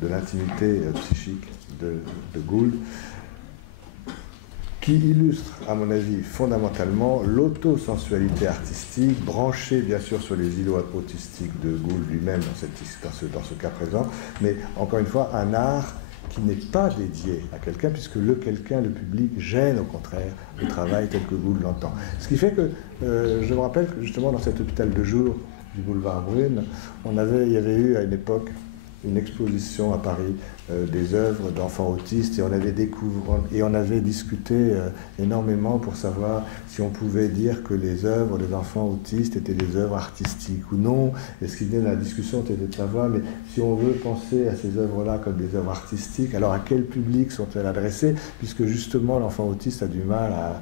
de l'intimité psychique de Gould, qui illustre, à mon avis, fondamentalement l'autosensualité artistique, branchée bien sûr sur les îlots autistiques de Gould lui-même dans ce cas présent, mais encore une fois, un art qui n'est pas dédié à quelqu'un, puisque le quelqu'un, le public, gêne au contraire le travail tel que Gould l'entend. Ce qui fait que, je me rappelle que justement dans cet hôpital de jour du boulevard Brune, il y avait eu à une époque une exposition à Paris des œuvres d'enfants autistes, et on avait discuté énormément pour savoir si on pouvait dire que les œuvres des enfants autistes étaient des œuvres artistiques ou non. Et ce qui venait de la discussion, c'était de savoir, mais si on veut penser à ces œuvres-là comme des œuvres artistiques, alors à quel public sont-elles adressées, puisque justement l'enfant autiste a du mal à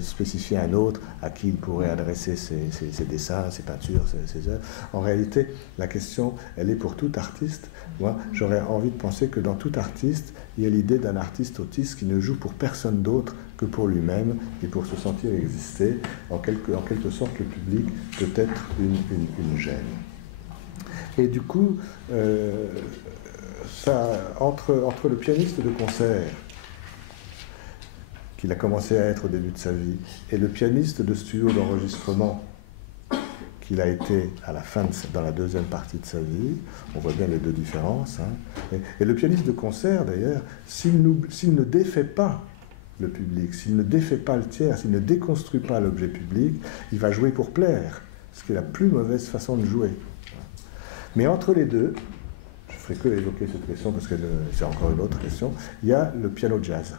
spécifier un autre à qui il pourrait adresser ses dessins, ses peintures, ses œuvres. En réalité, la question, elle est pour tout artiste. Moi, j'aurais envie de penser que dans tout artiste, il y a l'idée d'un artiste autiste qui ne joue pour personne d'autre que pour lui-même et pour se sentir exister. En quelque sorte, le public peut être une gêne. Et du coup, entre le pianiste de concert, qu'il a commencé à être au début de sa vie, et le pianiste de studio d'enregistrement, qu'il a été à la fin dans la deuxième partie de sa vie, on voit bien les deux différences. Hein. Et le pianiste de concert, d'ailleurs, s'il ne défait pas le public, s'il ne défait pas le tiers, s'il ne déconstruit pas l'objet public, il va jouer pour plaire, ce qui est la plus mauvaise façon de jouer. Mais entre les deux, je ne ferai que évoquer cette question parce que c'est encore une autre question, il y a le piano jazz.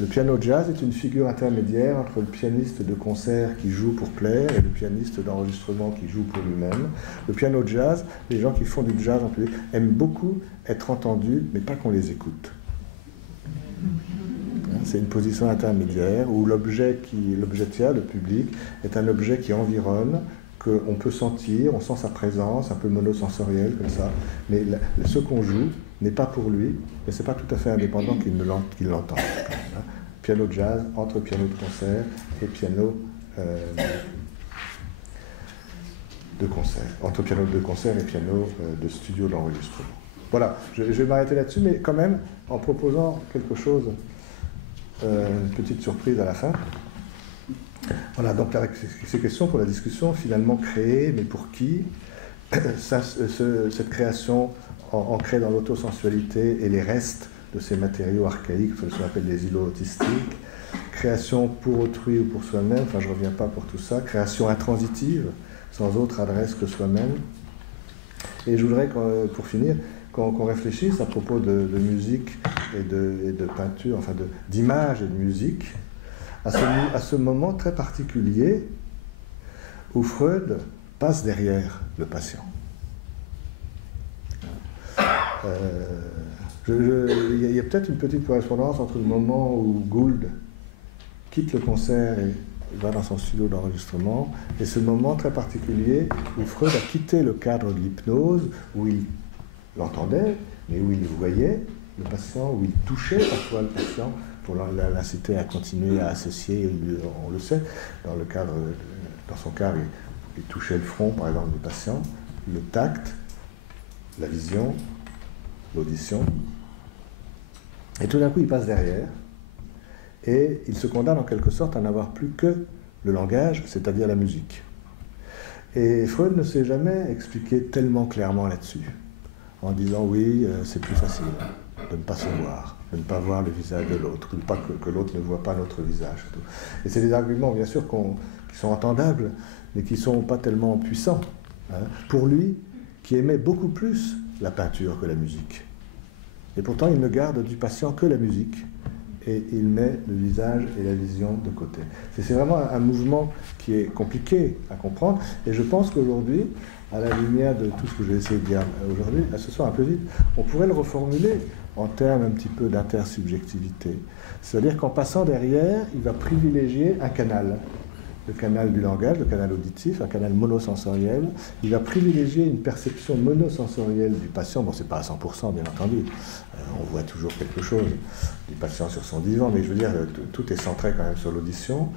Le piano jazz est une figure intermédiaire entre le pianiste de concert qui joue pour plaire et le pianiste d'enregistrement qui joue pour lui-même. Le piano jazz, les gens qui font du jazz en public aiment beaucoup être entendus, mais pas qu'on les écoute. C'est une position intermédiaire où l'objet tiers, le public, est un objet qui environne, qu'on peut sentir, on sent sa présence, un peu monosensorielle comme ça, mais ce qu'on joue n'est pas pour lui, mais c'est pas tout à fait indépendant qu'il l'entende. Hein. Piano jazz entre piano de concert et piano de concert, entre piano de concert et piano de studio d'enregistrement. Voilà, je vais m'arrêter là-dessus, mais quand même en proposant quelque chose, une petite surprise à la fin. Voilà, donc ces questions pour la discussion, finalement créées, mais pour qui? Cette création ancrée dans l'autosensualité et les restes de ces matériaux archaïques, ce qu'on appelle les îlots autistiques, création pour autrui ou pour soi-même, enfin je ne reviens pas pour tout ça, création intransitive, sans autre adresse que soi-même. Et je voudrais, pour finir, qu'on réfléchisse à propos de musique et de peinture, enfin d'image et de musique, à ce moment très particulier où Freud passe derrière le patient. Il y a peut-être une petite correspondance entre le moment où Gould quitte le concert et va dans son studio d'enregistrement et ce moment très particulier où Freud a quitté le cadre de l'hypnose, où il l'entendait, mais où il voyait le patient, où il touchait parfois le patient pour l'inciter à continuer à associer, on le sait, dans son cas, il touchait le front, par exemple, du patient, le tact, la vision, l'audition, et tout d'un coup, il passe derrière, et il se condamne en quelque sorte à n'avoir plus que le langage, c'est-à-dire la musique. Et Freud ne s'est jamais expliqué tellement clairement là-dessus, en disant oui, c'est plus facile de ne pas se voir, de ne pas voir le visage de l'autre, de ne pas que l'autre ne voit pas notre visage. Et c'est des arguments, bien sûr, qui sont entendables, mais qui ne sont pas tellement puissants. Hein. Pour lui, qui aimait beaucoup plus la peinture que la musique. Et pourtant, il ne garde du patient que la musique, et il met le visage et la vision de côté. C'est vraiment un mouvement qui est compliqué à comprendre, et je pense qu'aujourd'hui, à la lumière de tout ce que j'ai essayé de dire aujourd'hui, ce soir un peu vite, on pourrait le reformuler en termes un petit peu d'intersubjectivité. C'est-à-dire qu'en passant derrière, il va privilégier un canal, le canal du langage, le canal auditif, un canal monosensoriel. Il va privilégier une perception monosensorielle du patient. Bon, c'est pas à 100%, bien entendu. On voit toujours quelque chose du patient sur son divan, mais je veux dire, tout est centré quand même sur l'audition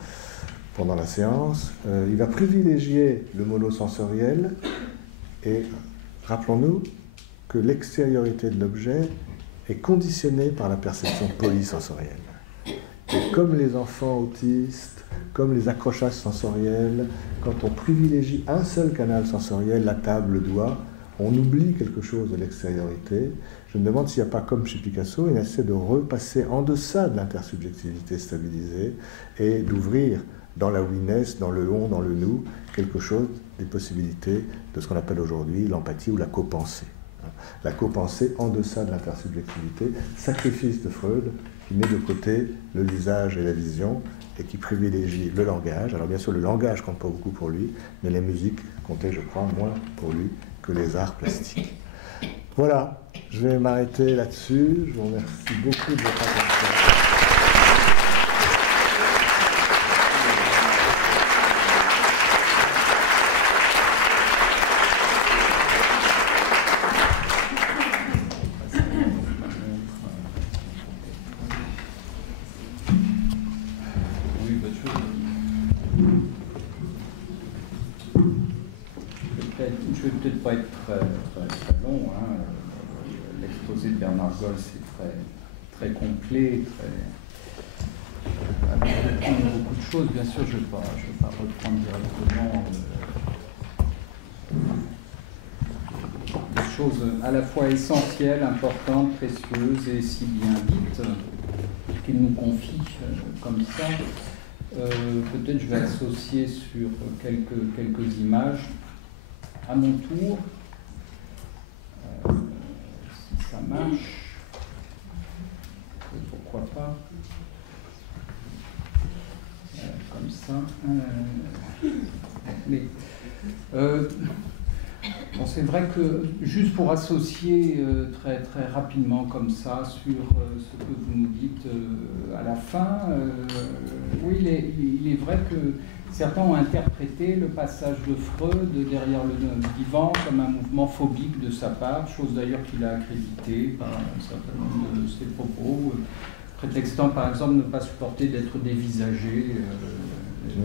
pendant la séance. Il va privilégier le monosensoriel et, rappelons-nous, que l'extériorité de l'objet est conditionnée par la perception polysensorielle. Et comme les enfants autistes, comme les accrochages sensoriels, quand on privilégie un seul canal sensoriel, la table, le doigt, on oublie quelque chose de l'extériorité. Je me demande s'il n'y a pas, comme chez Picasso, une essai de repasser en deçà de l'intersubjectivité stabilisée et d'ouvrir dans la we-ness, dans le on, dans le nous, quelque chose des possibilités de ce qu'on appelle aujourd'hui l'empathie ou la copensée. La copensée en deçà de l'intersubjectivité, sacrifice de Freud, qui met de côté le visage et la vision et qui privilégie le langage. Alors bien sûr, le langage compte pas beaucoup pour lui, mais les musiques comptaient, je crois, moins pour lui que les arts plastiques. Voilà, je vais m'arrêter là-dessus. Je vous remercie beaucoup de votre attention. Je vais peut-être pas être très long. Hein. L'exposé de Bernard Gols est très complet, avec beaucoup de choses. Bien sûr, je ne vais pas reprendre directement des choses à la fois essentielles, importantes, précieuses et si bien dites qu'il nous confie comme ça. Peut-être je vais associer sur quelques images. À mon tour, si ça marche, pourquoi pas, comme ça. Bon, c'est vrai que, juste pour associer très rapidement comme ça sur ce que vous nous dites à la fin, oui, il est vrai que certains ont interprété le passage de Freud derrière le divan comme un mouvement phobique de sa part, chose d'ailleurs qu'il a accrédité par un certain nombre de ses propos, prétextant par exemple ne pas supporter d'être dévisagé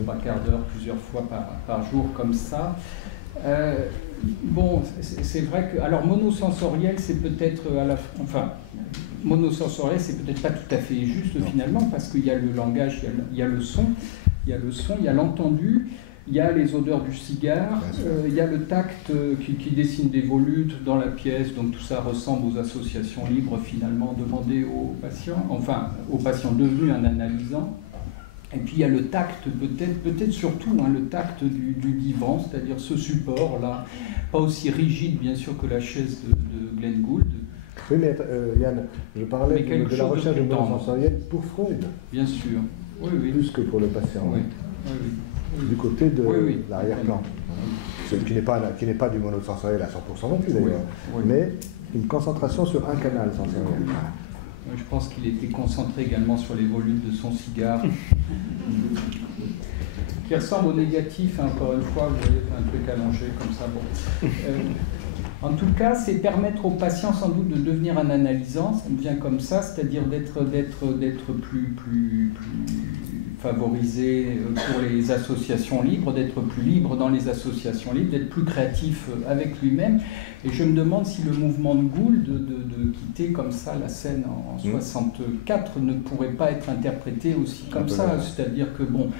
3 quarts d'heure, plusieurs fois par jour comme ça. Bon, c'est vrai que... Alors, monosensoriel, c'est peut-être monosensoriel, c'est peut-être pas tout à fait juste, finalement, parce qu'il y a le langage, il y a le son, il y a l'entendu, il y a les odeurs du cigare, il y a le tact qui dessine des volutes dans la pièce, donc tout ça ressemble aux associations libres, finalement, demandées aux patients, enfin, aux patients devenus un analysant. Et puis il y a le tact, peut-être surtout le tact du divan, c'est-à-dire ce support-là, pas aussi rigide bien sûr que la chaise de Glenn Gould. Oui, mais Yann, je parlais de la recherche de monosensoriel pour Freud. Bien sûr, oui. Plus que pour le patient. Oui. Du côté de l'arrière-plan. Qui n'est pas du monosensoriel à 100% non plus d'ailleurs, mais une concentration sur un canal sensoriel. Je pense qu'il était concentré également sur les volutes de son cigare, qui ressemble au négatif, encore une fois, vous voyez, un truc allongé comme ça. Bon. En tout cas, c'est permettre aux patients sans doute de devenir un analysant, ça me vient comme ça, c'est-à-dire d'être plus favorisé pour les associations libres, d'être plus libre dans les associations libres, d'être plus créatif avec lui-même. Et je me demande si le mouvement de Gould, de quitter comme ça la scène en 64, ne pourrait pas être interprété aussi comme ça. C'est-à-dire que, bon,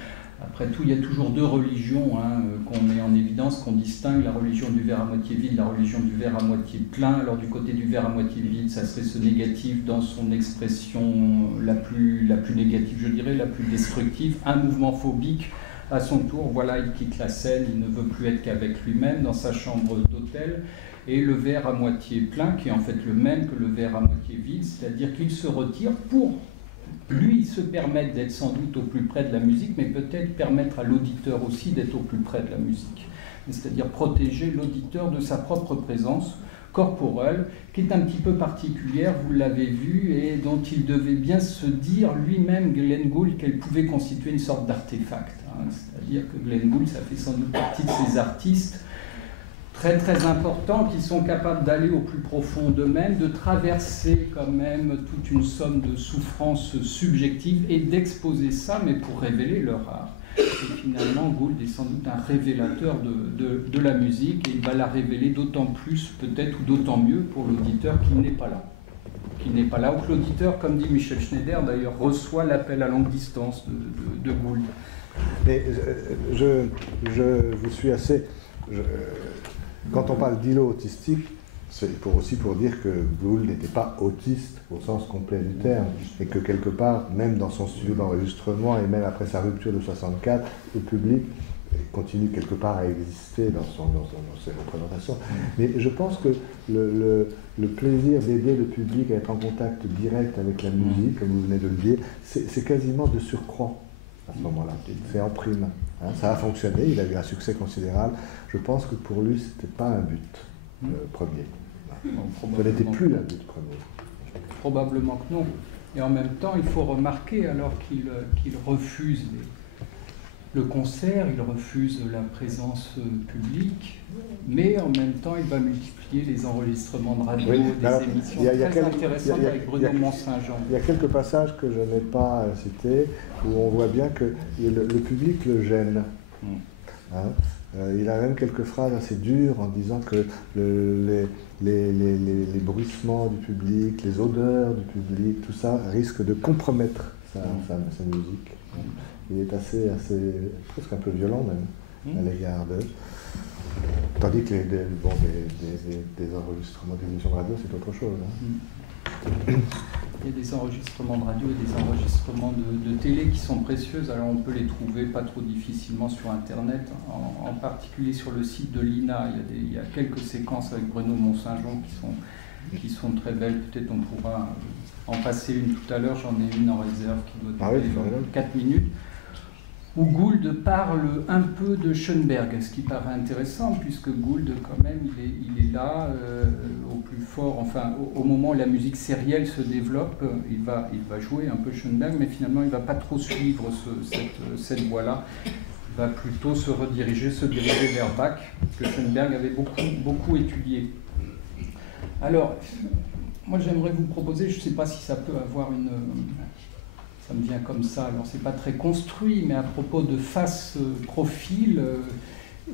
après tout, il y a toujours 2 religions qu'on met en évidence, qu'on distingue, la religion du verre à moitié vide, la religion du verre à moitié plein. Alors du côté du verre à moitié vide, ça serait ce négatif dans son expression la plus négative, je dirais, la plus destructive, un mouvement phobique. À son tour, voilà, il quitte la scène, il ne veut plus être qu'avec lui-même dans sa chambre d'hôtel. Et le verre à moitié plein, qui est en fait le même que le verre à moitié vide, c'est-à-dire qu'il se retire pour lui se permettre d'être sans doute au plus près de la musique, mais peut-être permettre à l'auditeur aussi d'être au plus près de la musique. C'est-à-dire protéger l'auditeur de sa propre présence corporelle, qui est un petit peu particulière, vous l'avez vu, et dont il devait bien se dire lui-même, Glenn Gould, qu'elle pouvait constituer une sorte d'artefact. C'est-à-dire que Glenn Gould, ça fait sans doute partie de ces artistes très importants qui sont capables d'aller au plus profond d'eux-mêmes, de traverser quand même toute une somme de souffrances subjectives et d'exposer ça, mais pour révéler leur art. que finalement Gould est sans doute un révélateur de la musique, et il va la révéler d'autant plus peut-être ou d'autant mieux pour l'auditeur qui n'est pas là. Ou que l'auditeur, comme dit Michel Schneider d'ailleurs, reçoit l'appel à longue distance de Gould. Mais je vous suis assez... quand on parle d'îlot autistique, c'est aussi pour dire que Gould n'était pas autiste au sens complet du terme, et que quelque part, même dans son studio d'enregistrement, et même après sa rupture de 64, le public continue quelque part à exister dans ses représentations. Mais je pense que le plaisir d'aider le public à être en contact direct avec la musique, comme vous venez de le dire, c'est quasiment de surcroît à ce moment-là. C'est en prime. Hein. Ça a fonctionné, il a eu un succès considérable. Je pense que pour lui, ce n'était pas un but premier. Ce n'était plus un but premier. Probablement que non. Et en même temps, il faut remarquer, alors qu'il refuse le concert, il refuse la présence publique, mais en même temps, il va multiplier les enregistrements de radio, des émissions très intéressantes avec Bruno Mont-Saint-Jean. Il y a quelques passages que je n'ai pas cités, où on voit bien que le public le gêne. Hein. Il a même quelques phrases assez dures en disant que les bruissements du public, les odeurs du public, tout ça risque de compromettre sa musique. Il est assez presque un peu violent même à l'égard d'eux. Tandis que des enregistrements d'émissions de radio, c'est autre chose. Hein. Il y a des enregistrements de radio et des enregistrements de télé qui sont précieux. Alors on peut les trouver pas trop difficilement sur Internet, en particulier sur le site de l'INA. Il y a quelques séquences avec Bruno Mont-Saint-Jean qui sont très belles. Peut-être on pourra en passer une tout à l'heure. J'en ai une en réserve qui doit durer 4 minutes. Où Gould parle un peu de Schoenberg, ce qui paraît intéressant, puisque Gould, quand même, il est là au plus fort, enfin, au moment où la musique sérielle se développe, il va jouer un peu Schoenberg, mais finalement, il ne va pas trop suivre cette voie-là. Il va plutôt se diriger vers Bach, que Schoenberg avait beaucoup étudié. Alors, moi, j'aimerais vous proposer, je ne sais pas si ça peut avoir ça me vient comme ça, alors c'est pas très construit, mais à propos de face-profil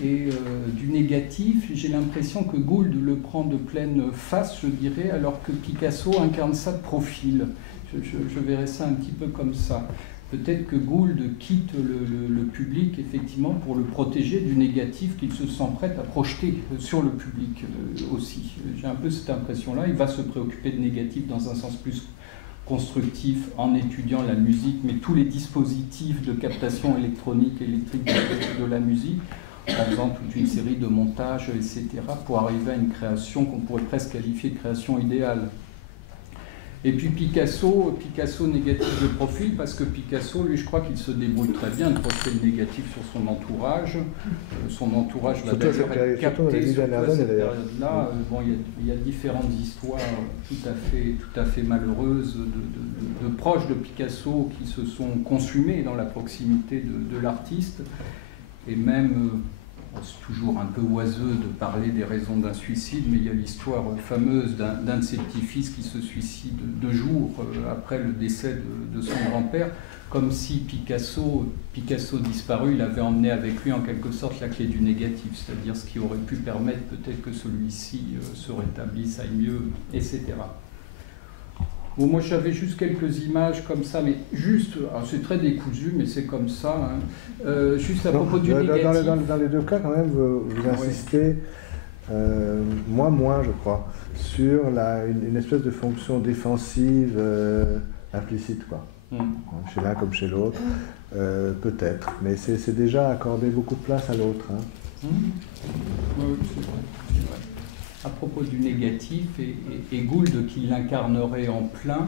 et du négatif, j'ai l'impression que Gould le prend de pleine face, je dirais, alors que Picasso incarne ça de profil. Je verrais ça un petit peu comme ça. Peut-être que Gould quitte le public, effectivement, pour le protéger du négatif qu'il se sent prêt à projeter sur le public aussi. J'ai un peu cette impression-là. Il va se préoccuper de négatif dans un sens plus constructif en étudiant la musique, mais tous les dispositifs de captation électronique, électrique de la musique, en faisant toute une série de montages, etc., pour arriver à une création qu'on pourrait presque qualifier de création idéale. Et puis Picasso négatif de profil, parce que Picasso, lui, je crois qu'il se débrouille très bien de projeter le négatif sur son entourage. Son entourage va d'ailleurs être capté sur cette période-là. Bon, il y a différentes histoires tout à fait malheureuses de proches de Picasso qui se sont consumés dans la proximité de l'artiste. Et même... c'est toujours un peu oiseux de parler des raisons d'un suicide, mais il y a l'histoire fameuse d'un de ses petits-fils qui se suicide 2 jours après le décès de son grand-père, comme si Picasso disparu, il avait emmené avec lui en quelque sorte la clé du négatif, c'est-à-dire ce qui aurait pu permettre peut-être que celui-ci se rétablisse, aille mieux, etc. Bon, moi j'avais juste quelques images comme ça, mais juste, c'est très décousu, mais c'est comme ça, hein. Juste à propos du négatif. Dans les 2 cas, quand même, vous insistez, moins je crois, sur une espèce de fonction défensive implicite, quoi. Chez l'un comme chez l'autre, peut-être, mais c'est déjà accorder beaucoup de place à l'autre. Hein. Oui, c'est vrai. À propos du négatif, et Gould qui l'incarnerait en plein,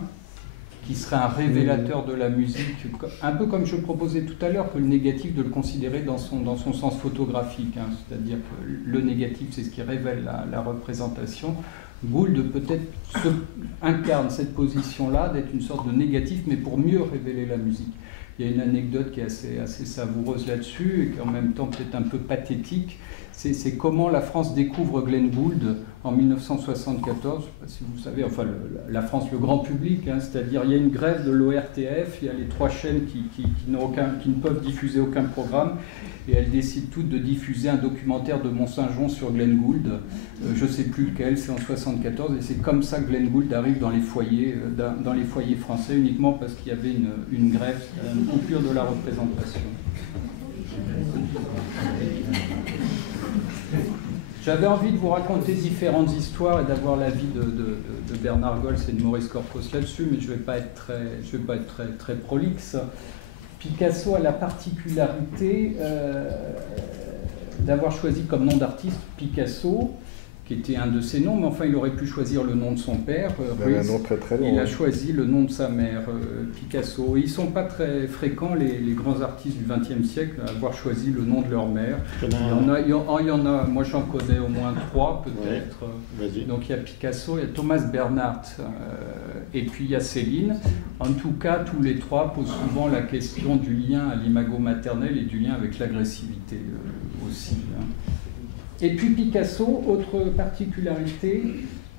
qui serait un révélateur de la musique, un peu comme je proposais tout à l'heure, que le négatif de le considérer dans son sens photographique, hein, c'est-à-dire que le négatif c'est ce qui révèle la représentation. Gould peut-être incarne cette position-là d'être une sorte de négatif, mais pour mieux révéler la musique. Il y a une anecdote qui est assez savoureuse là-dessus, et qui est en même temps peut-être un peu pathétique. c'est comment la France découvre Glenn Gould en 1974. Je ne sais pas si vous savez, enfin la France, le grand public, hein, c'est-à-dire il y a une grève de l'ORTF, il y a les 3 chaînes qui ne peuvent diffuser aucun programme, et elles décident toutes de diffuser un documentaire de Mont-Saint-Jean sur Glenn Gould. Je ne sais plus lequel, c'est en 1974, et c'est comme ça que Glenn Gould arrive dans les foyers français, uniquement parce qu'il y avait une grève, une coupure de la représentation. J'avais envie de vous raconter différentes histoires et d'avoir l'avis de Bernard Gols et de Maurice Corpos là-dessus, mais je ne vais pas être très prolixe. Picasso a la particularité d'avoir choisi comme nom d'artiste Picasso, qui était un de ses noms, mais enfin il aurait pu choisir le nom de son père, un nom très long, il a choisi le nom de sa mère, Picasso. Et ils ne sont pas très fréquents, les grands artistes du XXe siècle, à avoir choisi le nom de leur mère. Il y en a, moi j'en connais au moins 3 peut-être. Ouais. Donc il y a Picasso, il y a Thomas Bernhardt, et puis il y a Céline. En tout cas, tous les 3 posent souvent la question du lien à l'imago maternel et du lien avec l'agressivité aussi. Hein. Et puis Picasso, autre particularité,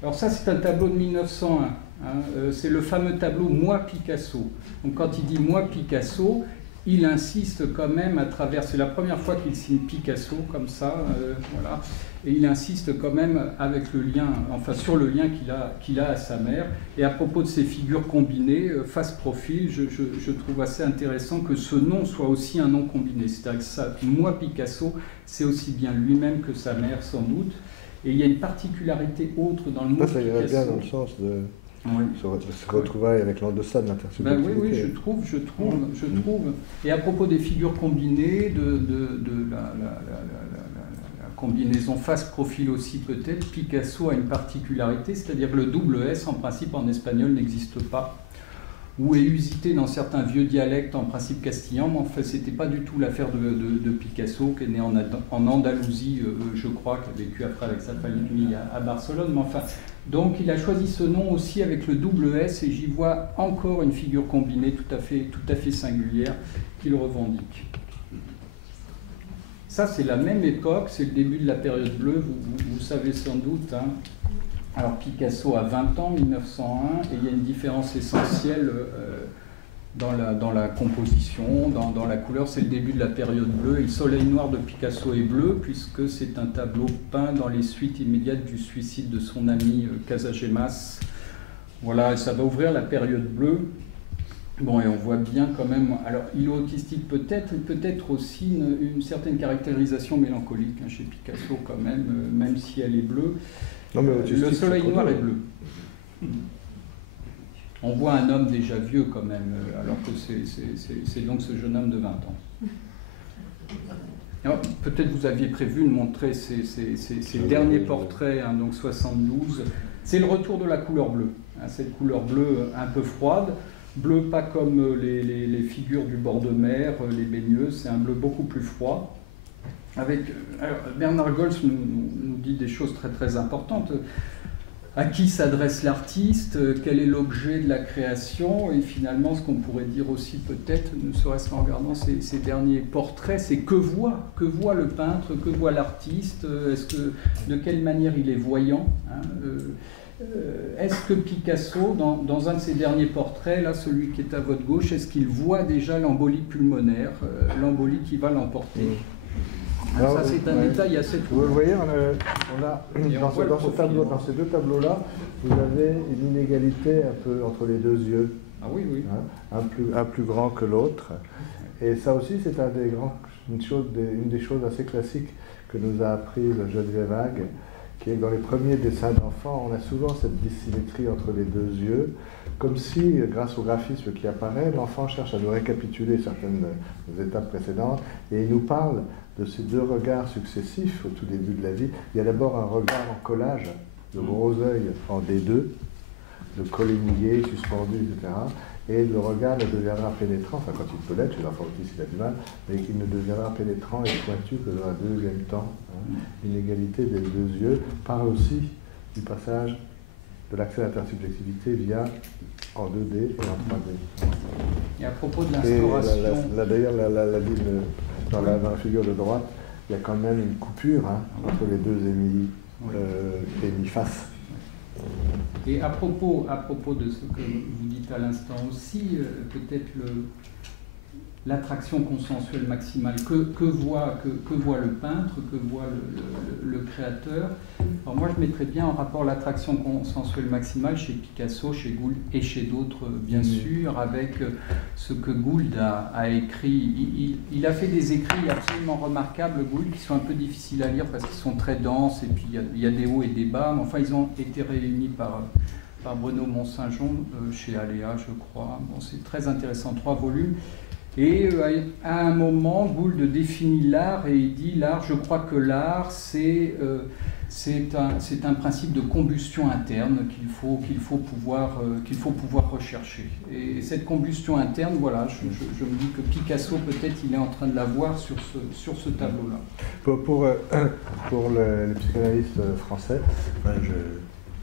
alors ça c'est un tableau de 1901, hein, c'est le fameux tableau « Moi Picasso ». Donc quand il dit « Moi Picasso », il insiste quand même à travers, c'est la première fois qu'il signe Picasso comme ça, voilà, et il insiste quand même avec le lien, enfin sur le lien qu'il a à sa mère. Et à propos de ces figures combinées, face-profil, je trouve assez intéressant que ce nom soit aussi un nom combiné. C'est-à-dire que ça, Moi Picasso, c'est aussi bien lui-même que sa mère sans doute. Et il y a une particularité autre dans le mot Picasso. Ça irait bien dans le sens de... Oui. Se retrouvaille avec l'en-deçà de l'intersubjectivité. Oui, je trouve. Et à propos des figures combinées, de la combinaison face-profil aussi peut-être, Picasso a une particularité, c'est-à-dire que le double S en principe en espagnol n'existe pas, ou est usité dans certains vieux dialectes en principe castillan, mais en fait c'était pas du tout l'affaire de Picasso, qui est né en Andalousie, je crois, qui a vécu après avec sa famille à Barcelone, mais enfin... Donc il a choisi ce nom aussi avec le double S, et j'y vois encore une figure combinée tout à fait singulière qu'il revendique. Ça c'est la même époque, c'est le début de la période bleue, vous savez sans doute. Hein. Alors Picasso a 20 ans, 1901, et il y a une différence essentielle dans la composition, dans la couleur. C'est le début de la période bleue, et le soleil noir de Picasso est bleu, puisque c'est un tableau peint dans les suites immédiates du suicide de son ami Casagemas. Voilà, et ça va ouvrir la période bleue. Bon, et on voit bien quand même, alors il est autistique peut-être aussi une certaine caractérisation mélancolique hein, chez Picasso quand même si elle est bleue. Non, mais le soleil noir est bleu. On voit un homme déjà vieux quand même, alors que c'est donc ce jeune homme de 20 ans. Peut-être vous aviez prévu de montrer ces derniers portraits, hein, donc 72. C'est le retour de la couleur bleue, hein, cette couleur bleue un peu froide. Bleu pas comme les figures du bord de mer, les baigneuses, c'est un bleu beaucoup plus froid. Alors, Bernard Gols nous dit des choses très très importantes. À qui s'adresse l'artiste, quel est l'objet de la création, et finalement ce qu'on pourrait dire aussi peut-être, ne serait-ce qu'en regardant ces derniers portraits, c'est que voit le peintre, que voit l'artiste, de quelle manière il est voyant, hein, est-ce que Picasso, dans un de ses derniers portraits, là, celui qui est à votre gauche, est-ce qu'il voit déjà l'embolie pulmonaire, l'embolie qui va l'emporter? Alors, ça, c'est un détail assez fou. Vous voyez, on a dans ces deux tableaux-là, vous avez une inégalité un peu entre les deux yeux. Ah oui, oui. Hein, un plus grand que l'autre. Et ça aussi, c'est une des choses assez classiques que nous a apprise Geneviève Hague, qui est que dans les premiers dessins d'enfants, on a souvent cette dissymétrie entre les deux yeux, comme si, grâce au graphisme qui apparaît, l'enfant cherche à nous récapituler certaines étapes précédentes, et il nous parle de ces deux regards successifs au tout début de la vie. Il y a d'abord un regard en collage, le gros œil en D2, le collet nié, suspendu, etc. Et le regard ne deviendra pénétrant, enfin quand il peut l'être, chez l'enfant autiste il a du mal, mais qu'il ne deviendra pénétrant et pointu que dans un deuxième temps. Hein. L'inégalité des deux yeux parle aussi du passage de l'accès à l'intersubjectivité via en 2D et en 3D. Et à propos de l'instauration... D'ailleurs, la ligne dans la figure de droite, il y a quand même une coupure entre les deux hémifaces. Et à propos de ce que vous dites à l'instant aussi, peut-être l'attraction consensuelle maximale que voit le peintre, que voit le créateur. Alors moi je mettrais bien en rapport l'attraction consensuelle maximale chez Picasso, chez Gould et chez d'autres bien sûr, avec ce que Gould a écrit. Il a fait des écrits absolument remarquables, Gould, qui sont un peu difficiles à lire parce qu'ils sont très denses et puis il y a des hauts et des bas, mais enfin ils ont été réunis par Bruno Mont-Saint-Jean chez Aléa, je crois. Bon, c'est très intéressant, 3 volumes. Et à un moment, Gould définit l'art et il dit l'art, je crois que l'art, c'est un principe de combustion interne qu'il faut pouvoir rechercher. Et cette combustion interne, voilà, je me dis que Picasso, peut-être, il est en train de la voir sur ce tableau-là. Pour le psychanalyste français,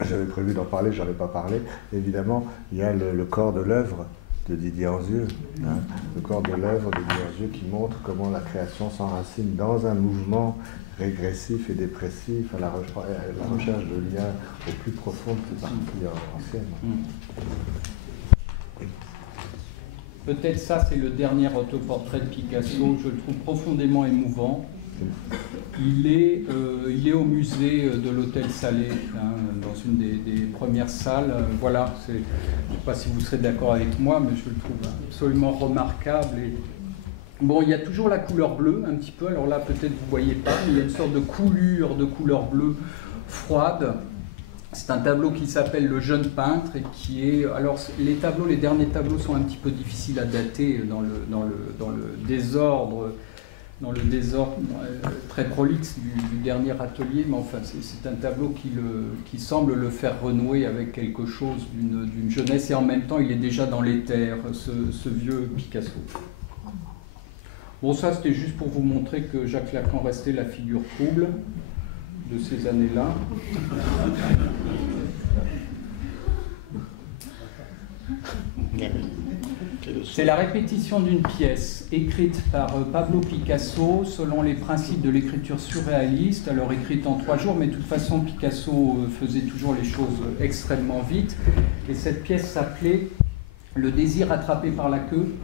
j'avais prévu d'en parler, j'en ai pas parlé. Évidemment, il y a le corps de l'œuvre de Didier Anzieux, le corps de l'œuvre de Didier Anzieux qui montre comment la création s'enracine dans un mouvement régressif et dépressif à la recherche de liens au plus profond de ces parties anciennes. Peut-être ça, c'est le dernier autoportrait de Picasso, je le trouve profondément émouvant. Il est au musée de l'Hôtel Salé, dans une des premières salles. Voilà, je ne sais pas si vous serez d'accord avec moi, mais je le trouve absolument remarquable. Et bon, il y a toujours la couleur bleue, un petit peu. Alors là, peut-être vous ne voyez pas, mais il y a une sorte de couleur bleue froide. C'est un tableau qui s'appelle Le Jeune Peintre et qui est... Alors, les derniers tableaux sont un petit peu difficiles à dater dans le désordre très prolixe du dernier atelier, mais enfin c'est un tableau qui semble le faire renouer avec quelque chose d'une jeunesse, et en même temps il est déjà dans l'éther, ce vieux Picasso. Bon, ça c'était juste pour vous montrer que Jacques Lacan restait la figure trouble de ces années-là. C'est la répétition d'une pièce écrite par Pablo Picasso selon les principes de l'écriture surréaliste, alors écrite en 3 jours, mais de toute façon Picasso faisait toujours les choses extrêmement vite. Et cette pièce s'appelait Le désir attrapé par la queue.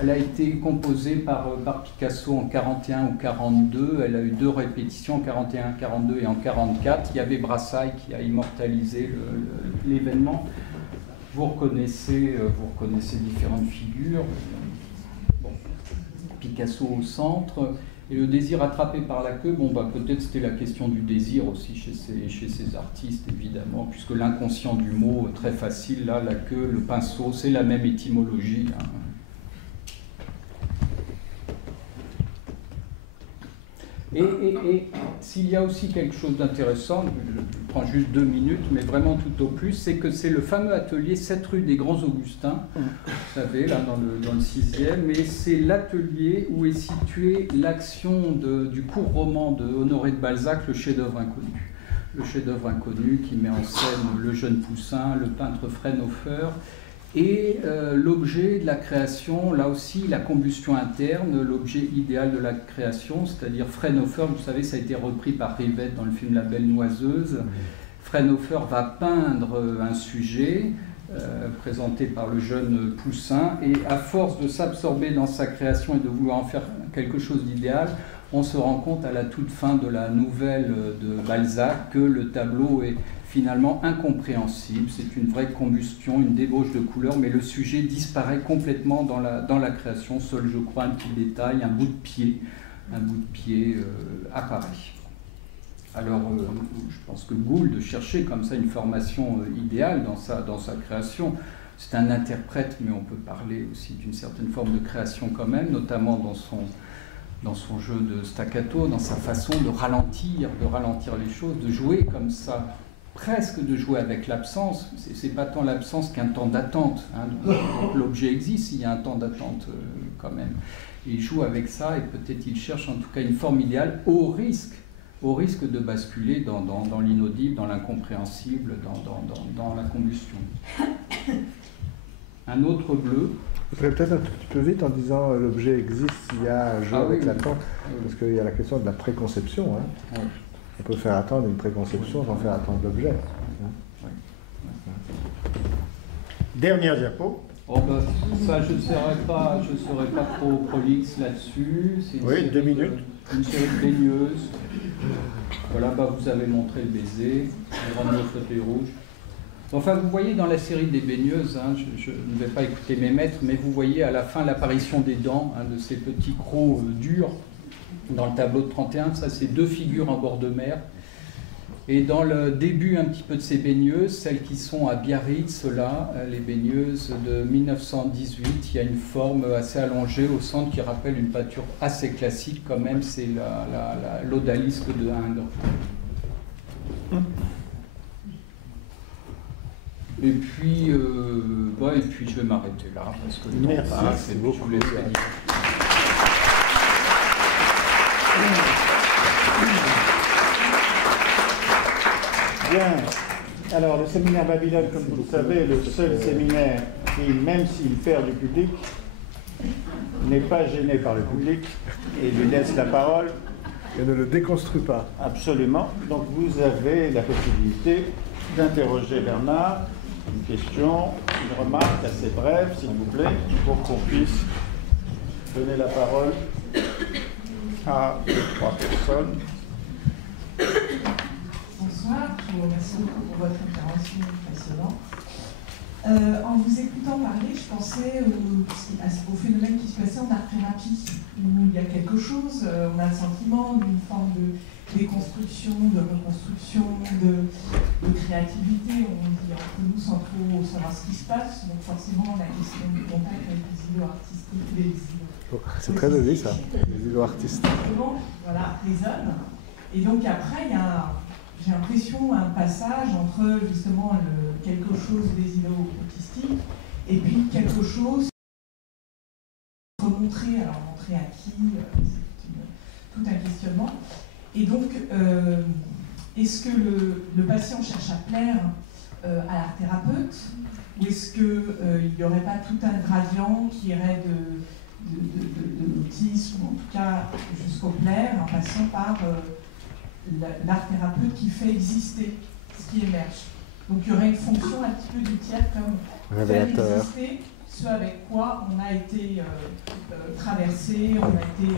Elle a été composée par Picasso en 41 ou 42, elle a eu 2 répétitions, en 41, 42 et en 44. Il y avait Brassailles qui a immortalisé l'événement. Vous reconnaissez différentes figures. Bon, Picasso au centre. Et le désir attrapé par la queue, bon, peut-être c'était la question du désir aussi chez ces artistes, évidemment, puisque l'inconscient du mot, très facile, là, la queue, le pinceau, c'est la même étymologie. Et s'il y a aussi quelque chose d'intéressant, je prends juste 2 minutes, mais vraiment tout au plus, c'est que c'est le fameux atelier 7 rue des Grands Augustins, vous savez, là dans le 6e, et c'est l'atelier où est située l'action du court roman de Honoré de Balzac, Le chef-d'œuvre inconnu. Le chef-d'œuvre inconnu qui met en scène le jeune Poussin, le peintre Fraunhofer, et l'objet de la création, là aussi, la combustion interne, l'objet idéal de la création, c'est-à-dire Fraunhofer, vous savez, ça a été repris par Rivette dans le film La Belle Noiseuse. Fraunhofer va peindre un sujet présenté par le jeune Poussin, et à force de s'absorber dans sa création et de vouloir en faire quelque chose d'idéal, on se rend compte à la toute fin de la nouvelle de Balzac que le tableau est finalement incompréhensible, c'est une vraie combustion, une débauche de couleurs, mais le sujet disparaît complètement dans la création. Seul, je crois, un petit détail, un bout de pied apparaît. Alors, je pense que Gould cherchait comme ça une formation idéale dans sa création. C'est un interprète, mais on peut parler aussi d'une certaine forme de création quand même, notamment dans son jeu de staccato, dans sa façon de ralentir les choses, de jouer comme ça, presque de jouer avec l'absence. C'est pas tant l'absence qu'un temps d'attente. Donc l'objet existe, il y a un temps d'attente quand même. Et il joue avec ça, et peut-être il cherche en tout cas une forme idéale, au risque de basculer dans l'inaudible, dans l'incompréhensible, dans la combustion. Un autre bleu, Je ferais peut-être un tout petit peu vite en disant l'objet existe s'il y a un jeu avec l'attente, parce qu'il y a la question de la préconception. Hein. On peut faire attendre une préconception sans faire attendre l'objet. Hein. Dernière diapo. Oh ben, ça, je ne serai pas trop prolixe là-dessus. Oui, 2 minutes. Une série de baigneuses. Voilà, bah, vous avez montré le baiser, le rameau fauteuil rouge. Enfin, vous voyez dans la série des baigneuses, hein, je ne vais pas écouter mes maîtres, mais vous voyez à la fin l'apparition des dents, hein, de ces petits crocs durs dans le tableau de 31. Ça, c'est 2 figures en bord de mer. Et dans le début un petit peu de ces baigneuses, celles qui sont à Biarritz, là, les baigneuses de 1918, il y a une forme assez allongée au centre qui rappelle une peinture assez classique quand même, c'est l'odalisque de Ingres. Et puis je vais m'arrêter là, parce que le temps passe, et puis je vous laisse finir. Bien. Alors, le séminaire Babylone, comme vous le savez, est le seul séminaire qui, même s'il perd du public, n'est pas gêné par le public et lui laisse la parole. Et ne le déconstruit pas. Absolument. Donc, vous avez la possibilité d'interroger Bernard. Une question, une remarque assez brève, s'il vous plaît, pour qu'on puisse donner la parole à 2 ou 3 personnes. Bonsoir, je vous remercie beaucoup pour votre intervention passionnante. En vous écoutant parler, je pensais au phénomène qui se passait en art-thérapie, où il y a quelque chose, on a le sentiment d'une forme de déconstruction, de reconstruction, de créativité, on dit entre nous sans trop savoir ce qui se passe, donc forcément la question du contact avec les îlots artistiques, les îlots. C'est très joli ça, les îlots artistiques. Voilà, résonne. Et donc après, il y a j'ai l'impression un passage entre justement quelque chose des îlots artistiques et puis quelque chose remontrer, alors montrer à qui, c'est tout un questionnement. Et donc, est-ce que le patient cherche à plaire à l'art-thérapeute, ou est-ce qu'il n'y aurait pas tout un gradient qui irait de l'autisme, ou en tout cas jusqu'au plaire, en passant par l'art-thérapeute qui fait exister ce qui émerge. Donc il y aurait une fonction un petit peu du tiers comme révélateur. Faire exister ce avec quoi on a été traversé, on a été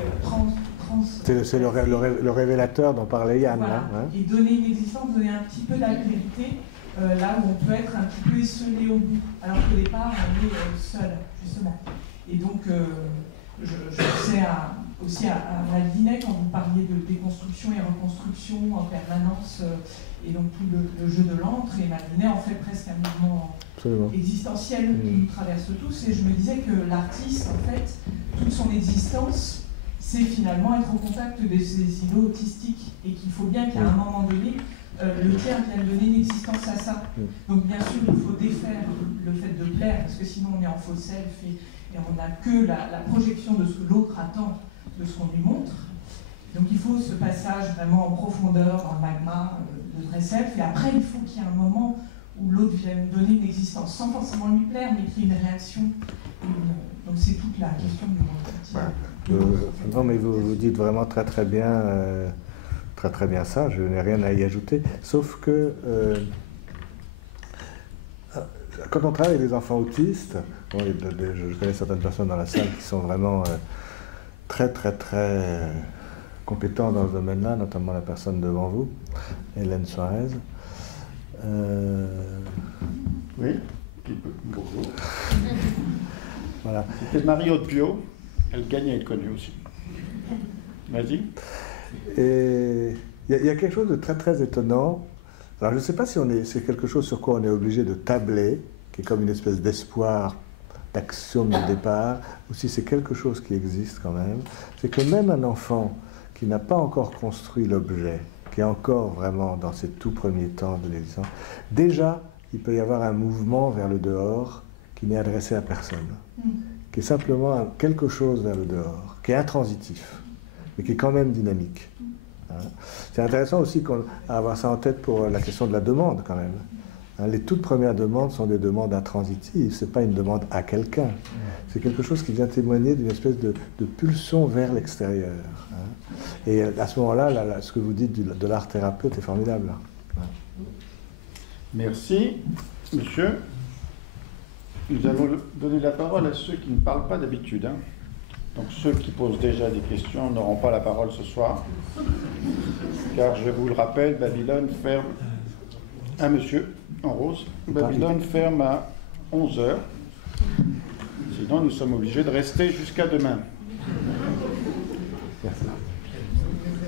C'est le révélateur dont parlait Yann. Voilà. Là, hein. Et donner une existence, donner un petit peu d'altérité là où on peut être un petit peu esselé au bout, alors qu'au départ on est seul, justement. Et donc je pensais aussi à Malvinet quand vous parliez de déconstruction et reconstruction en permanence, et donc tout le jeu de l'antre, et Malvinet en fait presque un mouvement existentiel qui nous traverse tous, et je me disais que l'artiste, en fait, toute son existence, c'est finalement être au contact de ces îlots autistiques, et qu'il faut bien qu'à un moment donné, le tiers vienne donner une existence à ça. Donc bien sûr, il faut défaire le fait de plaire, parce que sinon on est en faux self, et on n'a que la projection de ce que l'autre attend de ce qu'on lui montre. Donc il faut ce passage vraiment en profondeur dans le magma de vrai self, et après il faut qu'il y ait un moment où l'autre vienne donner une existence, sans forcément lui plaire, mais qu'il y ait une réaction. Donc c'est toute la question du monde. Non, mais vous dites vraiment très très bien ça, je n'ai rien à y ajouter, sauf que quand on travaille avec des enfants autistes, bon, je connais certaines personnes dans la salle qui sont vraiment très compétents dans ce domaine-là, notamment la personne devant vous, Hélène Suarez. Oui, bonjour. Voilà. C'était Marie-Aude Pio, elle gagne à être connue aussi. Vas-y. Et il y a quelque chose de très étonnant. Alors je ne sais pas si c'est quelque chose sur quoi on est obligé de tabler, qui est comme une espèce d'espoir, d'action de départ, ou si c'est quelque chose qui existe quand même, c'est que même un enfant qui n'a pas encore construit l'objet, qui est encore vraiment dans ses tout premiers temps de l'existence, déjà il peut y avoir un mouvement vers le dehors qui n'est adressé à personne, qui est simplement quelque chose vers le dehors, qui est intransitif, mais qui est quand même dynamique. C'est intéressant aussi d'avoir ça en tête pour la question de la demande quand même. Les toutes premières demandes sont des demandes intransitives, ce n'est pas une demande à quelqu'un. C'est quelque chose qui vient témoigner d'une espèce de pulsion vers l'extérieur. Et à ce moment-là, ce que vous dites de l'art thérapeute est formidable. Merci, monsieur. Nous allons donner la parole à ceux qui ne parlent pas d'habitude. Donc ceux qui posent déjà des questions n'auront pas la parole ce soir. Car je vous le rappelle, Babylone ferme... Ah, monsieur, en rose. Babylone ferme à 11h. Sinon, nous sommes obligés de rester jusqu'à demain.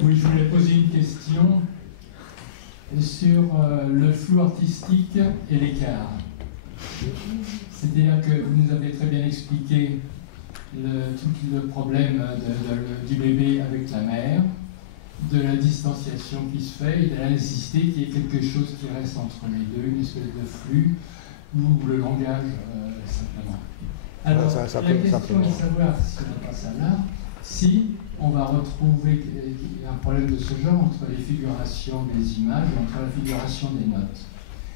Oui, je voulais poser une question sur le flou artistique et l'écart. C'est-à-dire que vous nous avez très bien expliqué tout le problème du bébé avec la mère, de la distanciation qui se fait et de la nécessité qu'il y ait quelque chose qui reste entre les deux, une espèce de flux, ou le langage simplement. Alors, la question est de savoir, si on passe à l'art, si on va retrouver un problème de ce genre entre les figurations des images et entre la figuration des notes.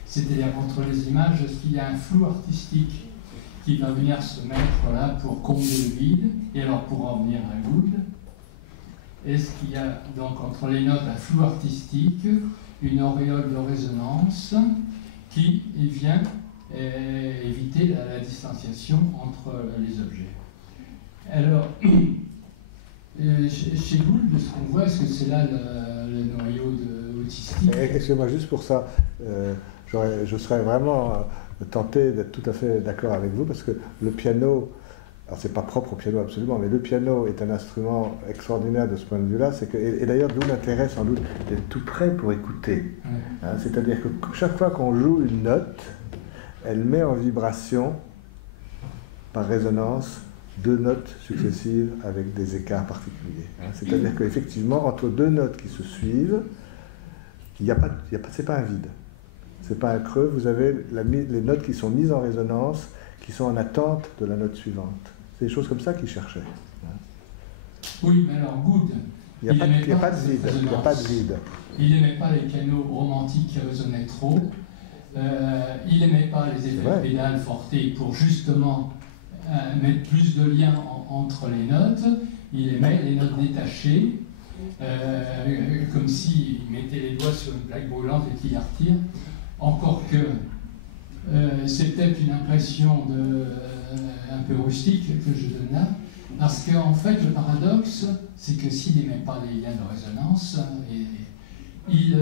C'est-à-dire entre les images, est-ce qu'il y a un flou artistique qui va venir se mettre là pour combler le vide, et alors pour en venir à Gould, est-ce qu'il y a donc entre les notes un flou artistique, une auréole de résonance qui vient éviter la distanciation entre les objets? Alors, chez Gould, de ce qu'on voit, est-ce que c'est là le noyau autistique? Excusez-moi, juste pour ça, je serais vraiment tenté d'être tout à fait d'accord avec vous, parce que le piano, alors c'est pas propre au piano absolument, mais le piano est un instrument extraordinaire de ce point de vue-là, et d'ailleurs d'où l'intérêt sans doute d'être tout prêt pour écouter. C'est-à-dire que chaque fois qu'on joue une note, elle met en vibration, par résonance, deux notes successives avec des écarts particuliers. C'est-à-dire qu'effectivement, entre deux notes qui se suivent, c'est pas un vide. C'est pas un creux, vous avez les notes qui sont mises en résonance, qui sont en attente de la note suivante. C'est des choses comme ça qu'il cherchait. Oui, mais alors Gould, il n'y a pas de vide. Il n'aimait pas les pianos romantiques qui résonnaient trop. Il n'aimait pas les effets pédales fortés pour justement mettre plus de liens entre les notes. Il aimait les notes détachées, comme s'il mettait les doigts sur une plaque brûlante et qu'il y retire. Encore que c'est peut-être une impression un peu rustique que je donne là, parce qu'en fait, le paradoxe, c'est que s'il n'aimait pas les liens de résonance, il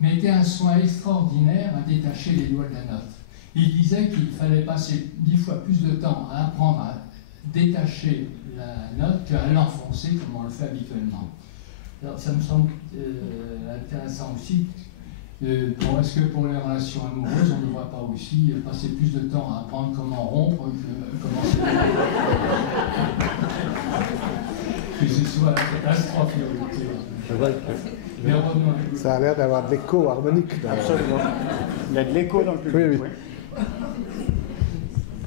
mettait un soin extraordinaire à détacher les doigts de la note. Il disait qu'il fallait passer 10 fois plus de temps à apprendre à détacher la note qu'à l'enfoncer comme on le fait habituellement. Alors ça me semble intéressant aussi. Est-ce que pour les relations amoureuses, on ne devrait pas aussi passer plus de temps à apprendre comment rompre que comment que ce soit la catastrophe? Ça a l'air d'avoir de l'écho harmonique. Absolument. Il y a de l'écho dans le public. Oui.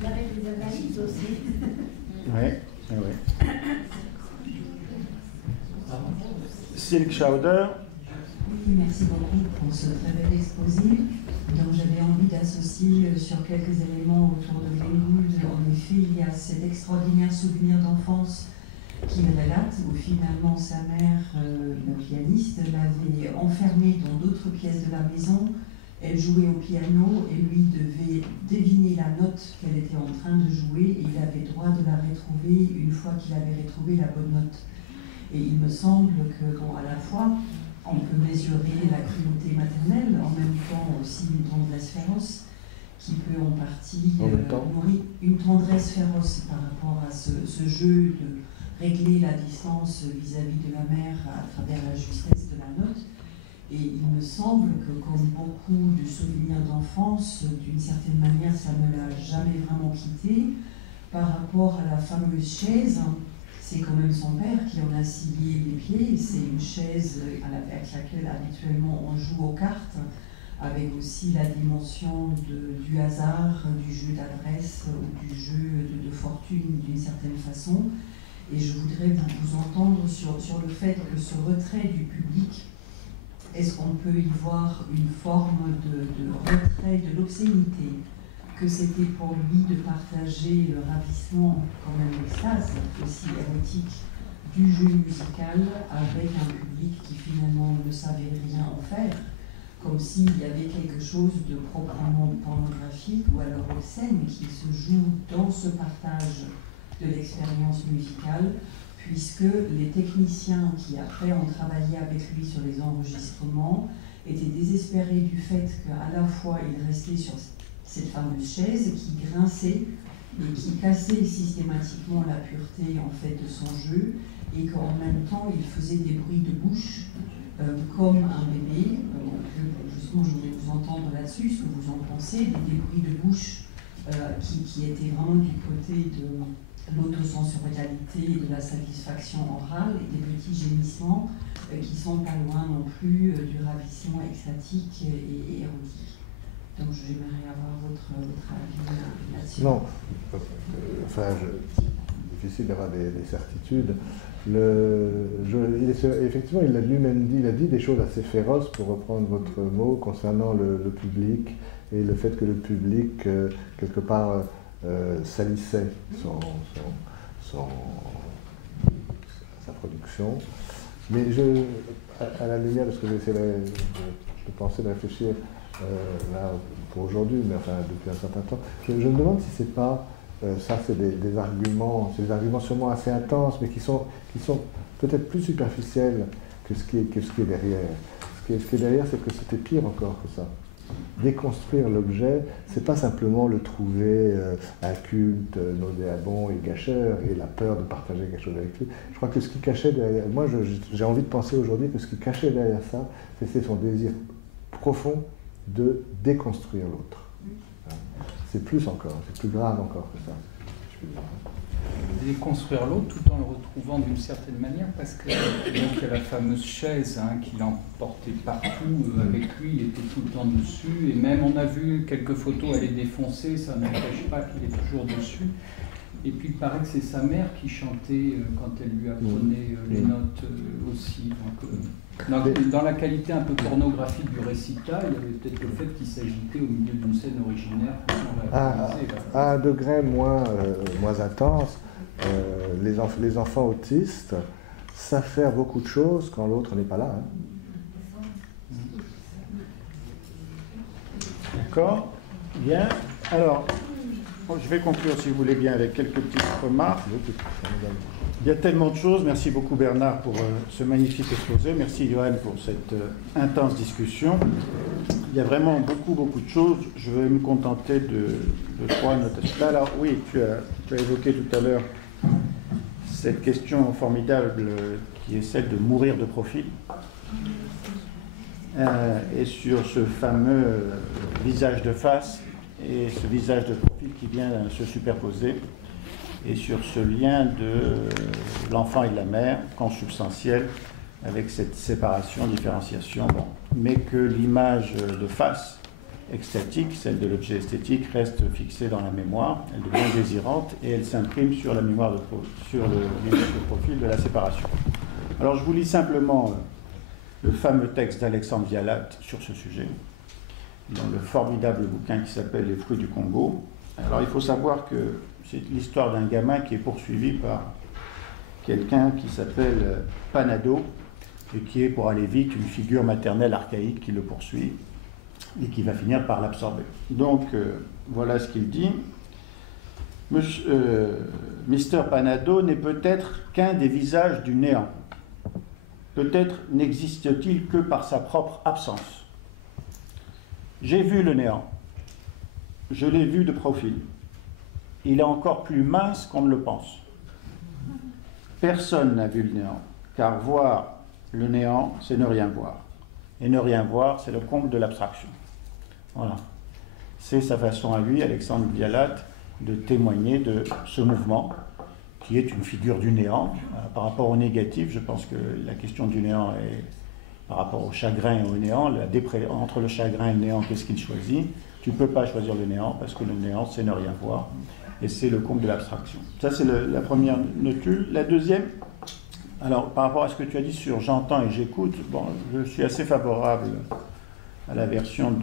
Avec les analyses aussi. Oui. Silk Schauder. Oui, merci beaucoup pour ce très bel exposé. Donc j'avais envie d'associer sur quelques éléments autour de Glenn Gould. En effet, il y a cet extraordinaire souvenir d'enfance qu'il relate, où finalement sa mère, la pianiste, l'avait enfermée dans d'autres pièces de la maison. Elle jouait au piano et lui devait deviner la note qu'elle était en train de jouer, et il avait droit de la retrouver une fois qu'il avait retrouvé la bonne note. Et il me semble que, bon, à la fois, on peut mesurer la cruauté maternelle, en même temps aussi une tendresse féroce, qui peut en partie nourrir une tendresse féroce par rapport à ce jeu de régler la distance vis-à-vis de la mère à travers la justesse de la note. Et il me semble que, comme beaucoup de souvenirs d'enfance, d'une certaine manière, ça ne l'a jamais vraiment quitté. Par rapport à la fameuse chaise, c'est quand même son père qui en a scié les pieds. C'est une chaise avec laquelle habituellement on joue aux cartes, avec aussi la dimension du hasard, du jeu d'adresse ou du jeu de fortune d'une certaine façon. Et je voudrais vous entendre sur le fait que ce retrait du public est-ce qu'on peut y voir une forme de retrait de l'obscénité, que c'était pour lui de partager le ravissement, quand même l'extase aussi érotique, du jeu musical avec un public qui finalement ne savait rien en faire, comme s'il y avait quelque chose de proprement pornographique ou alors obscène qui se joue dans ce partage de l'expérience musicale, puisque les techniciens qui après ont travaillé avec lui sur les enregistrements étaient désespérés du fait qu'à la fois il restait sur cette fameuse chaise qui grinçait et qui cassait systématiquement la pureté en fait de son jeu, et qu'en même temps il faisait des bruits de bouche comme un bébé. Justement, je voulais vous entendre là-dessus, ce que vous en pensez, des bruits de bouche qui étaient vraiment du côté de l'autosensorialité et de la satisfaction orale, et des petits gémissements qui sont pas loin non plus du ravissement extatique et érotique. Donc j'aimerais avoir votre avis là-dessus. Non, enfin, difficile d'avoir des certitudes. Effectivement, il l'a lui-même dit, il a dit des choses assez féroces, pour reprendre votre mot, concernant le public, et le fait que le public, quelque part, salissait sa production. Mais à la lumière de ce que j'ai essayé de penser, de réfléchir là, pour aujourd'hui, mais enfin depuis un certain temps, je me demande si c'est pas, ça c'est des arguments sûrement assez intenses, mais qui sont peut-être plus superficiels que ce qui est derrière. Ce qui est derrière, c'est que c'était pire encore que ça. Déconstruire l'objet, c'est pas simplement le trouver inculte, nauséabond et gâcheur, et la peur de partager quelque chose avec lui. Je crois que ce qui cachait derrière, moi j'ai envie de penser aujourd'hui que ce qui cachait derrière ça, c'était son désir profond de déconstruire l'autre. C'est plus encore, c'est plus grave encore que ça, je peux dire. Déconstruire l'autre tout en le retrouvant d'une certaine manière, parce que donc, il y a la fameuse chaise qu'il emportait partout avec lui, il était tout le temps dessus, et même on a vu quelques photos, elle est défoncée, ça n'empêche pas qu'il est toujours dessus. Et puis il paraît que c'est sa mère qui chantait quand elle lui apprenait les notes aussi. Donc, dans la qualité un peu pornographique du récital, il y avait peut-être le fait qu'il s'agitait au milieu d'une scène originaire. À un degré moins intense, les enfants autistes savent faire beaucoup de choses quand l'autre n'est pas là. D'accord, bien. Alors, je vais conclure, si vous voulez bien, avec quelques petites remarques. Il y a tellement de choses. Merci beaucoup Bernard pour ce magnifique exposé. Merci Johan pour cette intense discussion. Il y a vraiment beaucoup de choses. Je vais me contenter de 3 notes. Alors oui, tu as évoqué tout à l'heure cette question formidable qui est celle de mourir de profil. Et sur ce fameux visage de face et ce visage de profil qui vient se superposer, et sur ce lien de l'enfant et de la mère, consubstantiel, avec cette séparation, différenciation, mais que l'image de face extatique, celle de l'objet esthétique, reste fixée dans la mémoire, elle devient désirante et elle s'imprime sur la mémoire sur le visage de profil de la séparation. Alors je vous lis simplement le fameux texte d'Alexandre Vialat sur ce sujet, dans le formidable bouquin qui s'appelle « Les fruits du Congo ». Alors il faut savoir que c'est l'histoire d'un gamin qui est poursuivi par quelqu'un qui s'appelle Panado, et qui est, pour aller vite, une figure maternelle archaïque qui le poursuit et qui va finir par l'absorber. Donc voilà ce qu'il dit. Mr. Panado n'est peut-être qu'un des visages du néant. Peut-être n'existe-t-il que par sa propre absence. J'ai vu le néant. Je l'ai vu de profil. Il est encore plus mince qu'on ne le pense. Personne n'a vu le néant, car voir le néant, c'est ne rien voir. Et ne rien voir, c'est le comble de l'abstraction. Voilà. C'est sa façon à lui, Alexandre Vialat, de témoigner de ce mouvement, qui est une figure du néant. Par rapport au négatif, je pense que la question du néant est, par rapport au chagrin et au néant, entre le chagrin et le néant, qu'est-ce qu'il choisit? Tu ne peux pas choisir le néant, parce que le néant, c'est ne rien voir. Et c'est le comble de l'abstraction. Ça, c'est la première notule. La deuxième, Alors, par rapport à ce que tu as dit sur j'entends et j'écoute, bon, je suis assez favorable à la version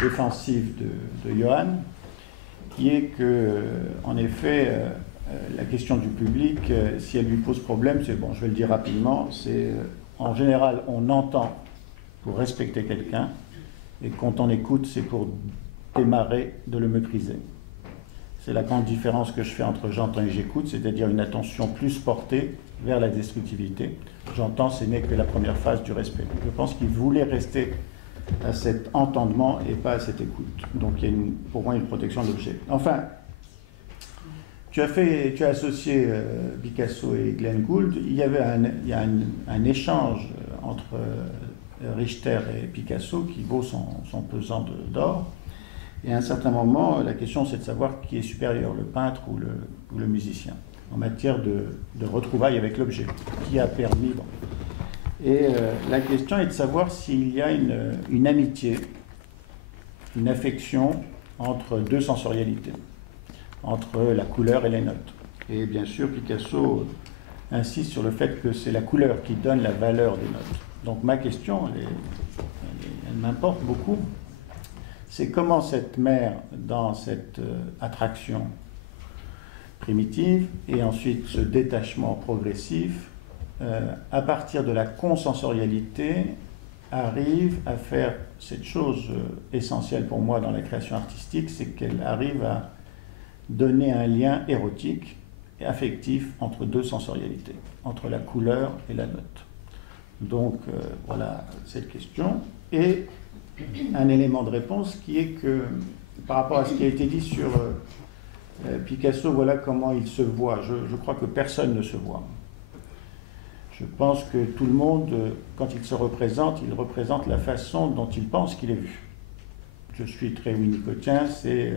défensive de Johan, qui est que, en effet, la question du public, si elle lui pose problème, c'est, bon, je vais le dire rapidement, c'est en général, on entend pour respecter quelqu'un, et quand on écoute, c'est pour démarrer de le mépriser. C'est la grande différence que je fais entre j'entends et j'écoute, c'est-à-dire une attention plus portée vers la destructivité. J'entends, ce n'est que la première phase du respect. Je pense qu'il voulait rester à cet entendement et pas à cette écoute. Donc il y a pour moi une protection de l'objet. Enfin, tu as associé Picasso et Glenn Gould. Il y avait un échange entre Richter et Picasso qui vaut son pesant d'or. Et à un certain moment, la question c'est de savoir qui est supérieur, le peintre ou le musicien, en matière de retrouvailles avec l'objet, qui a permis... Bon. Et la question est de savoir s'il y a une amitié, une affection entre deux sensorialités, entre la couleur et les notes. Et bien sûr, Picasso insiste sur le fait que c'est la couleur qui donne la valeur des notes. Donc ma question, elle m'importe beaucoup, c'est comment cette mère, dans cette attraction primitive, et ensuite ce détachement progressif, à partir de la consensorialité, arrive à faire cette chose essentielle pour moi dans la création artistique, c'est qu'elle arrive à donner un lien érotique et affectif entre deux sensorialités, entre la couleur et la note. Donc voilà cette question. Et un élément de réponse qui est que, par rapport à ce qui a été dit sur Picasso, voilà comment il se voit. Je crois que personne ne se voit. Je pense que tout le monde, quand il se représente, il représente la façon dont il pense qu'il est vu. Je suis très winnicottien, c'est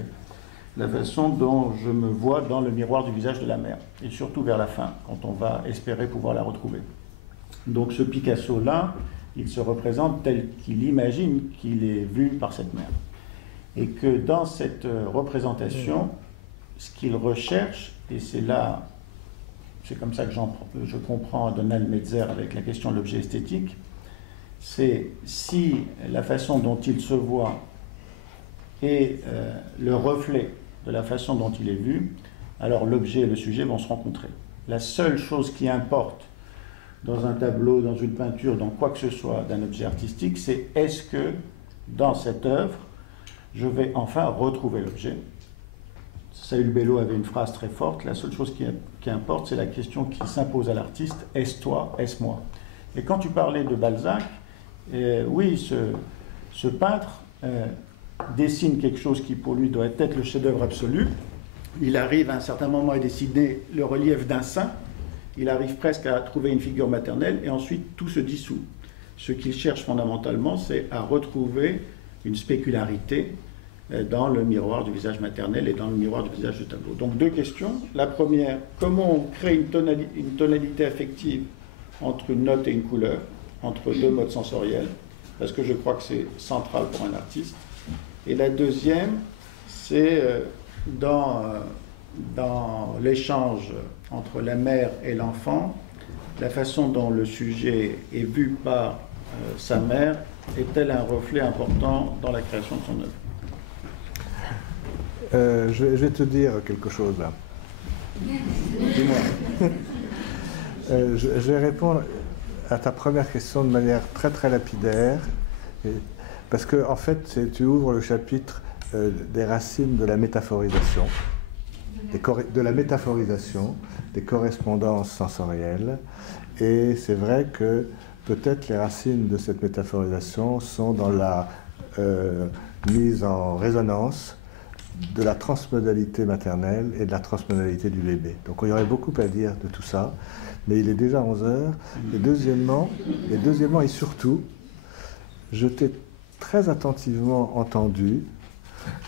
la façon dont je me vois dans le miroir du visage de la mère, et surtout vers la fin, quand on va espérer pouvoir la retrouver. Donc ce Picasso-là, il se représente tel qu'il imagine qu'il est vu par cette mère. Et que dans cette représentation, ce qu'il recherche, et c'est là... C'est comme ça que je comprends Donald Metzer avec la question de l'objet esthétique, c'est si la façon dont il se voit est le reflet de la façon dont il est vu, alors l'objet et le sujet vont se rencontrer. La seule chose qui importe dans un tableau, dans une peinture, dans quoi que ce soit d'un objet artistique, c'est est-ce que dans cette œuvre, je vais enfin retrouver l'objet. Saül Bellow avait une phrase très forte, la seule chose qui importe, c'est la question qui s'impose à l'artiste, est-ce toi, est-ce moi? Et quand tu parlais de Balzac, oui, ce peintre dessine quelque chose qui pour lui doit être le chef-d'œuvre absolu. Il arrive à un certain moment à dessiner le relief d'un saint, il arrive presque à trouver une figure maternelle, et ensuite tout se dissout. Ce qu'il cherche fondamentalement, c'est à retrouver une spécularité dans le miroir du visage maternel et dans le miroir du visage du tableau. Donc deux questions. La première, comment on crée une tonalité affective entre une note et une couleur, entre deux modes sensoriels, parce que je crois que c'est central pour un artiste. Et la deuxième, c'est dans l'échange entre la mère et l'enfant, la façon dont le sujet est vu par sa mère est-elle un reflet important dans la création de son œuvre? Je vais te dire quelque chose là. Dis-moi. Je vais répondre à ta première question de manière très très lapidaire, parce que en fait tu ouvres le chapitre des racines de la métaphorisation, des correspondances sensorielles, et c'est vrai que peut-être les racines de cette métaphorisation sont dans la mise en résonance de la transmodalité maternelle et de la transmodalité du bébé. Donc il y aurait beaucoup à dire de tout ça, mais il est déjà 11h. Et deuxièmement et surtout, je t'ai très attentivement entendu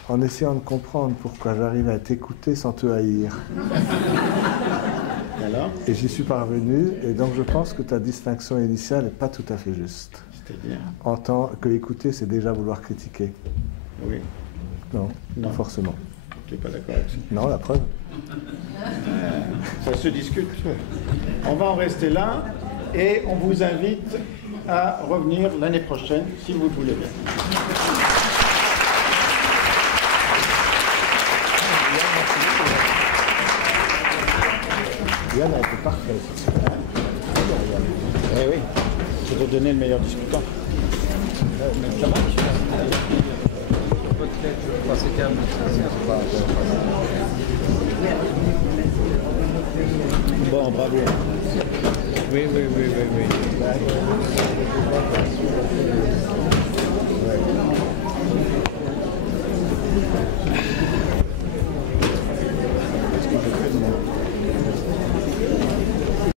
en essayant de comprendre pourquoi j'arrive à t'écouter sans te haïr. Alors ? Et j'y suis parvenu, et donc je pense que ta distinction initiale n'est pas tout à fait juste. C'est-à-dire ? En tant que écouter, c'est déjà vouloir critiquer. Oui. Non, pas forcément. Tu n'es pas d'accord avec ça? Non, la preuve. Ça se discute. On va en rester là. et on vous invite à revenir l'année prochaine, si vous le voulez bien. Yann a été parfait. Eh oui, je vais te donner le meilleur discutant. Ça marche. Bon, bravo. Oui.